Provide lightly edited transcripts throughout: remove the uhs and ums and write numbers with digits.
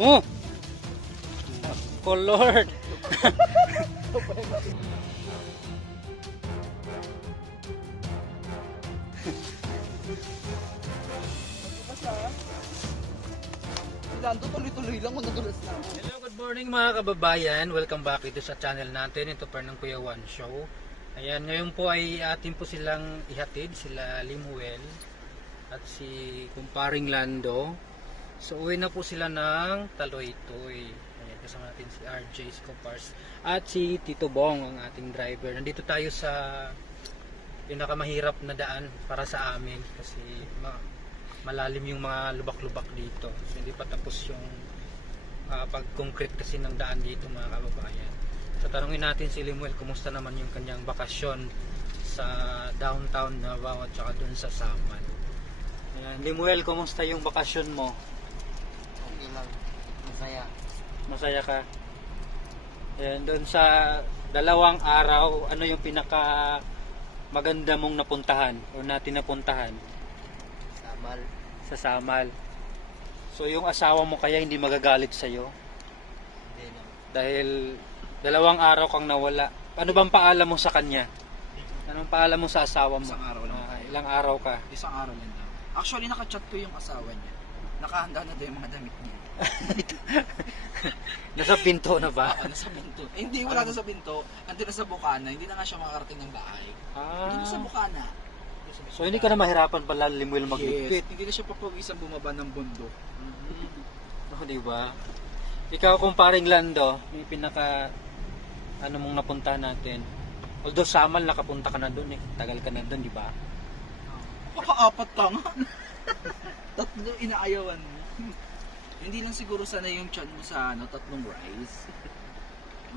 Oh! Oh Lord! Lando, tuloy-tuloy lang kung nadulas na. Hello, good morning mga kababayan. Welcome back dito sa channel natin. Ito pa ng Kuya One Show. Ayan, ngayon po ay atin po silang ihatid, sila Limuel at si Kumparing Lando. So uwi na po sila ng Taloytoy. Ayan, kasama natin si RJ, si Kumpars at si Tito Bong, ang ating driver. Nandito tayo sa pinakamahirap na daan para sa amin kasi malalim yung mga lubak-lubak dito. So hindi pa tapos yung pag-concrete kasi ng daan dito mga kababayan. So tanungin natin si Limuel kumusta naman yung kanyang bakasyon sa downtown Davao at saka dun sa Saman. Ayan, Limuel, kumusta yung bakasyon mo? Okay lang. Masaya. Masaya ka? Ayan, dun sa 2 araw, ano yung pinaka maganda mong napuntahan o natin napuntahan? Samal. Sa Samal. So yung asawa mo kaya hindi magagalit sa'yo? Hindi naman. Dahil 2 araw kang nawala. Ano bang paalam mo sa kanya? Anong paalam mo sa asawa mo? Isang araw lang. Ilang araw ka? Isang araw lang daw. Actually, nakachat ko yung asawa niya. Nakahanda na daw yung mga damit niya. Nasa pinto na ba? Nasa pinto. Eh, hindi, wala na sa pinto. Andun na sa Bukana. Hindi na nga siya makakarating ng bahay. Hindi na sa Bukana. So hindi ka na mahirapan pala Limuel Yes. magligpit. Hindi na siya papawisan bumaba ng bundok. Oh, di ba? Ikaw kumparing Lando, may pinaka ano mong napunta natin. Although Samal nakapunta ka na doon eh. Tagal ka na doon, di ba? Pakaapat ka nga. Tatlo inaayawan mo. Hindi lang siguro sana yung chan mo sa 3 rice.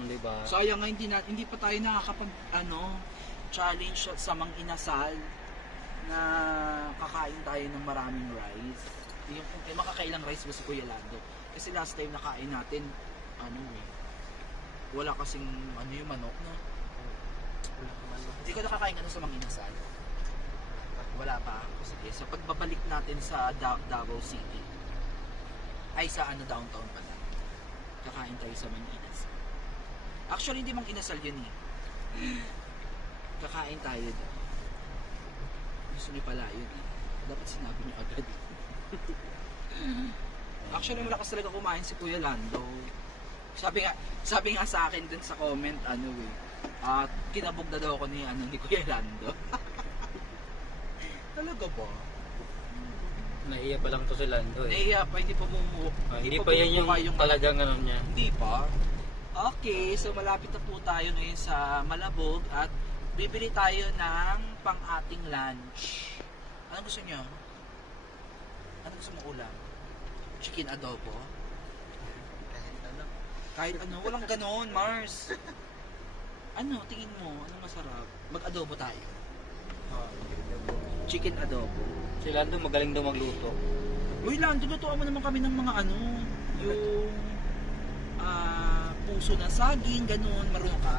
Di ba? Sayang nga hindi pa tayo nakakapag challenge sa Mang Inasal na kakain tayo ng maraming rice. Yung makakailang rice ba si Kuya Lando? Kasi last time nakain natin wala kasing yung manok na. Hindi ka nakakain sa Mang Inasal. Wala pa. Sige, sa pagbabalik natin sa Davao City ay sa downtown pala. Kakain tayo sa Mang Inasal. Actually, hindi Mang Inasal yun eh. Kakain tayo doon. Gusto niyo pala yun eh. Dapat sinabi niyo agad. Actually, malakas talaga kumain si Kuya Lando. Sabi nga sa akin dun sa comment, at kinabog na daw ako ni Kuya Lando. Talaga ba? Nahiya pa lang to si Lando eh. Nahiya pa, hindi pa bumuo. Hindi pa yan yung talagang ano niya. Hindi pa. Okay, so malapit na po tayo ngayon sa Malabog at bibili tayo ng pang-ating lunch. Ano gusto niyo? Ano gusto mong ulam? Chicken adobo? Kahit ano, walang ganon, Mars. Ano, tingin mo, ano masarap? Mag-adobo tayo. Chicken adobo. Si Lando magaling daw magluto. Uy, Lando, lutuan mo naman kami ng mga yung puso ng saging, ganun. Marunong ka?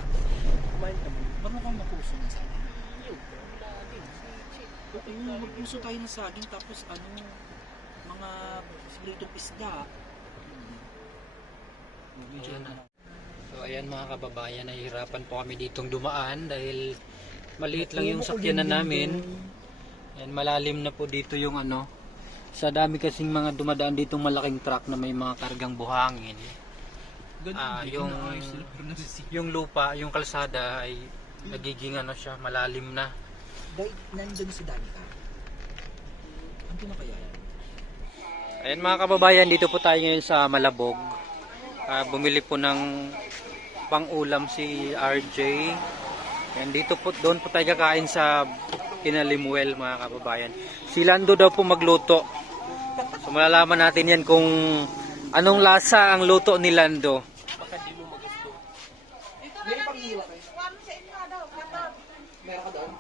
Marunong kang mapuso ng saging? Oo, magpuso tayo ng saging, tapos mga pritong isda. Ayan na. So ayan mga kababayan, nahihirapan po kami ditong dumaan dahil maliit lang yung sakyanan namin. Ayan, malalim na po dito yung sa dami kasing mga dumadaan ditong malaking truck na may mga kargang buhangin. Yung lupa, yung kalsada ay nagiging siya, malalim na. Dahil nandun si Danica. Ano na kaya yan? Ayan mga kababayan, dito po tayo ngayon sa Malabog. Bumili po ng pang-ulam si RJ. Ayan, doon po tayo kakain sa Limuel mga kababayan. Si Lando daw po magluto. So malalaman natin yan kung anong lasa ang luto ni Lando. Baka di mo magusto. May pang-iwa kayo. Meron ka doon?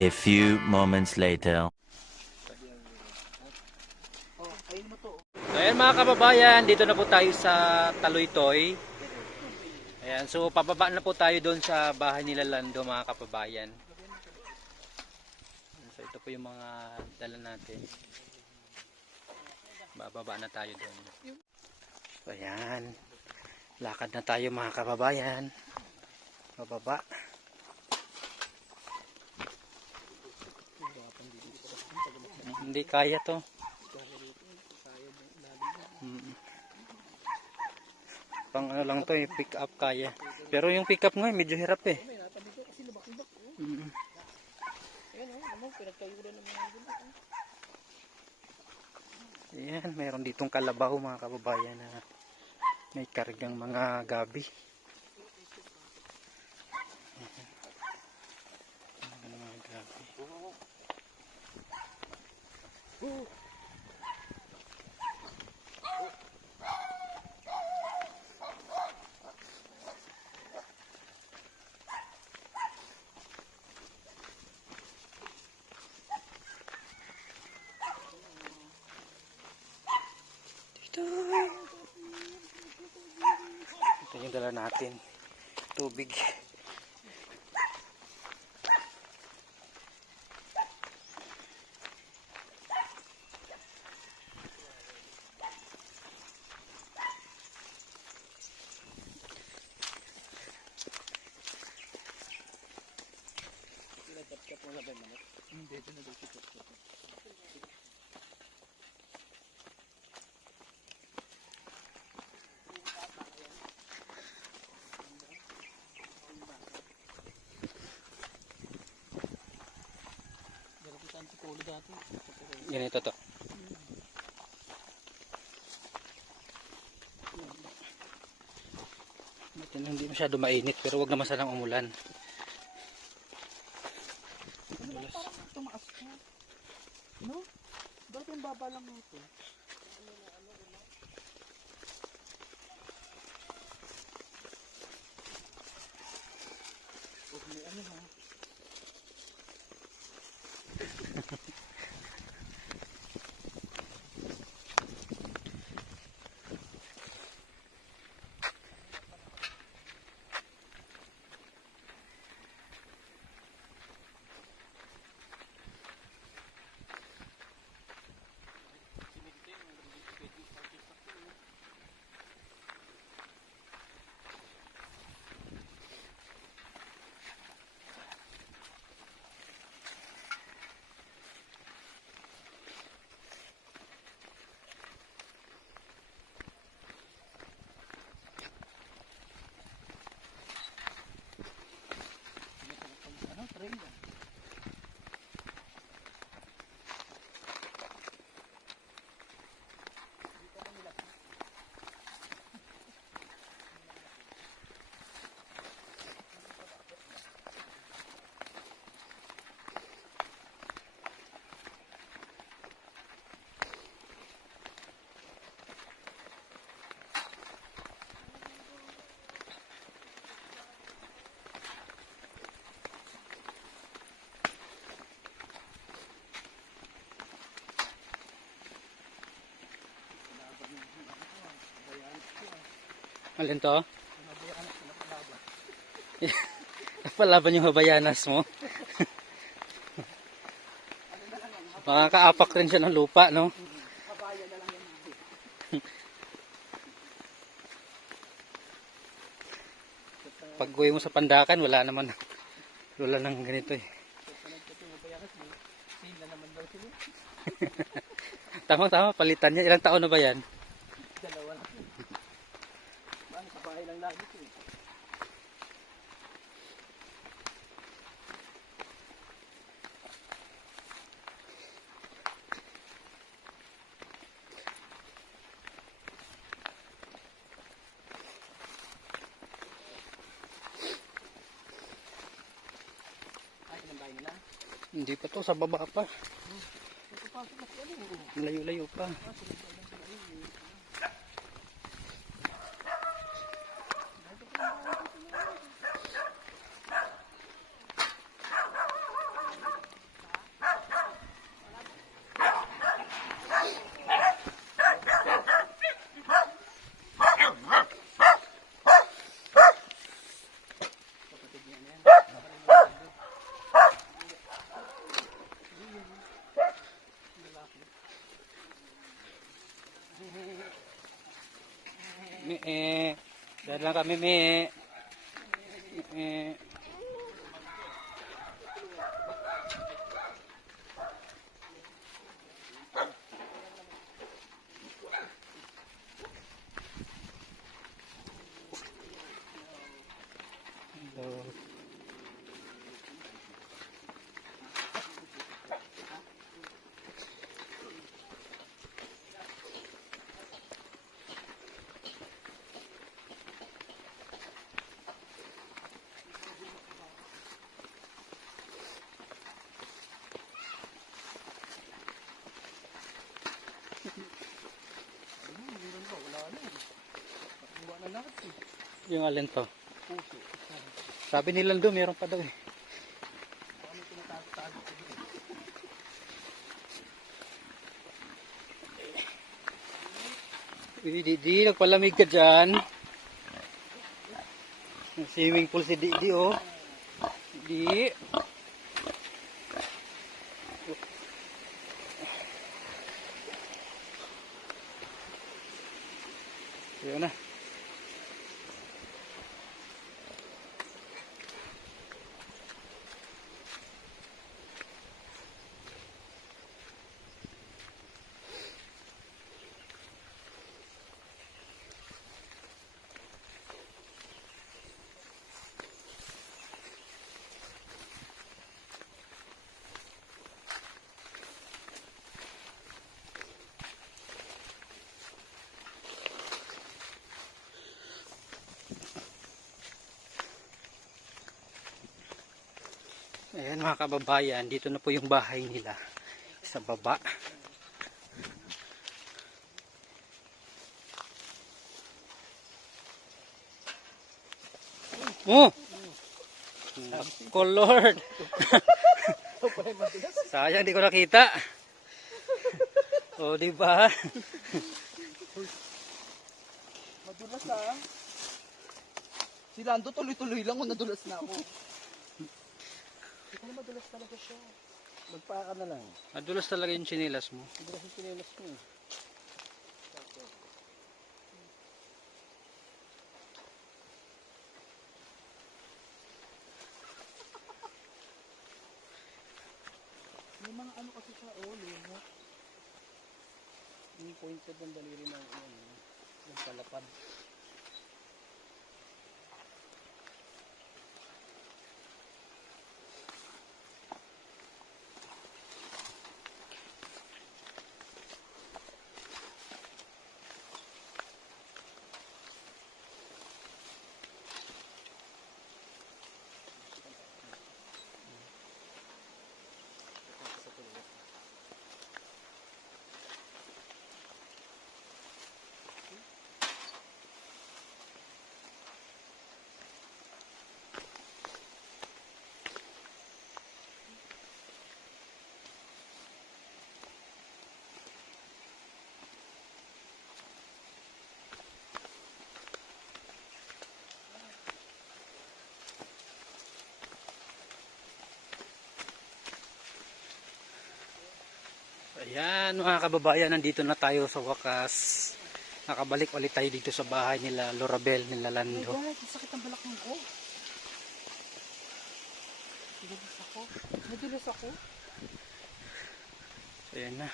A few moments later. Oh, ayun mo to. So, ayan mga kababayan, dito na po tayo sa Taloytoy. Ayan, so pababa na po tayo doon sa bahay nila Lando mga kababayan. So ito po yung mga dala natin. Bababa na tayo doon. So ayan, lakad na tayo mga kababayan. Bababa. Hindi kaya to. Pang ano lang to, pick up kaya. Pero yung pick up nga medyo hirap eh. Ayan, mayroon ditong kalabaw mga kababayan na may kargang mga gabi. Ayan, mga gabi. Ito yung dala natin, tubig. Ganito to. Hindi masyado mainit pero wag naman sanang umulan. Parang tumaas ko. No? Bakit yung baba lang nito? Ano ha? Ano? Train yan. Alin to? Palaban yung habayanas mo. Makakaapak rin siya ng lupa, no? Pag uwi mo sa Pandakan, wala nang ganito eh. Tama, palitan niya. Ilang taon na ba yan? Dalawa lang. Bang, sa bahay lang lagi ito eh. Ay, ilang bahay nila? Hindi pa to, sa baba pa. Layo-layo pa. Dahil lang kami, me. Hello. Yung alin to? Sabi nila doon, meron pa daw eh. Di, nagpalamig ka dyan. Ang swimming pool si Didi oh. Di. Yun na. Ayan mga kababayan, dito na po yung bahay nila sa baba. Oh! Oh Lord! Sayang di ko nakita. Oh, di ba? Madulas ah. Si Lando tuloy-tuloy lang kung nadulas na ako. Hindi madulas talaga siya. Magpaka na lang. Madulas talaga yung tsinelas mo. Madulas yung sinelas mo. May mga ano kasi siya, limo. Yung pointed ng daliri ng yung palapad. Ayan mga kababayan, nandito na tayo sa wakas. Nakabalik ulit tayo dito sa bahay nila Lorabel, nila Lando. Oh my God, sakit ang balakang ko. Nadulas ako. Nadulas ako. Ayan na.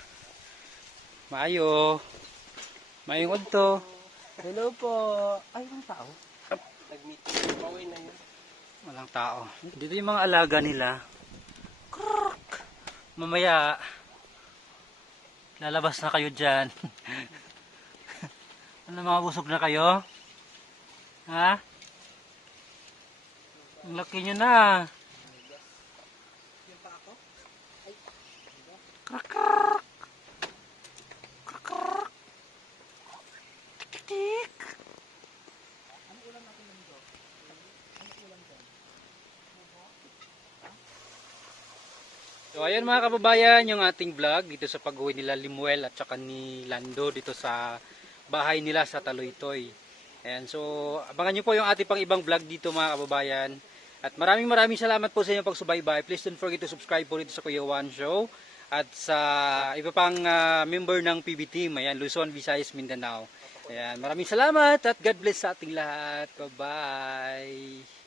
Maayo. Mayong udto. Hello po. Ay, walang tao. Nag-meeting. Paway na yun. Walang tao. Dito yung mga alaga nila. Krrrk. Mamaya, lalabas na kayo dyan. Ano, mga busog na kayo? Ha? Ang laki nyo na. Yung pa ako? Krak krak. Krak krak. Tik tik. Ano ulam natin ng dog? Ano ulam dyan? So ayun mga kababayan, yung ating vlog dito sa pag-uwi nila Limuel at saka ni Lando dito sa bahay nila sa Taloytoy. Ayan, so abangan nyo po yung ating pang ibang vlog dito mga kababayan. At maraming salamat po sa inyong pagsubaybay. Please don't forget to subscribe po dito sa Kuya Juan Show. at sa iba pang member ng PB Team. Ayan, Luzon, Visayas, Mindanao. Ayan, maraming salamat at God bless sa ating lahat. Bye-bye.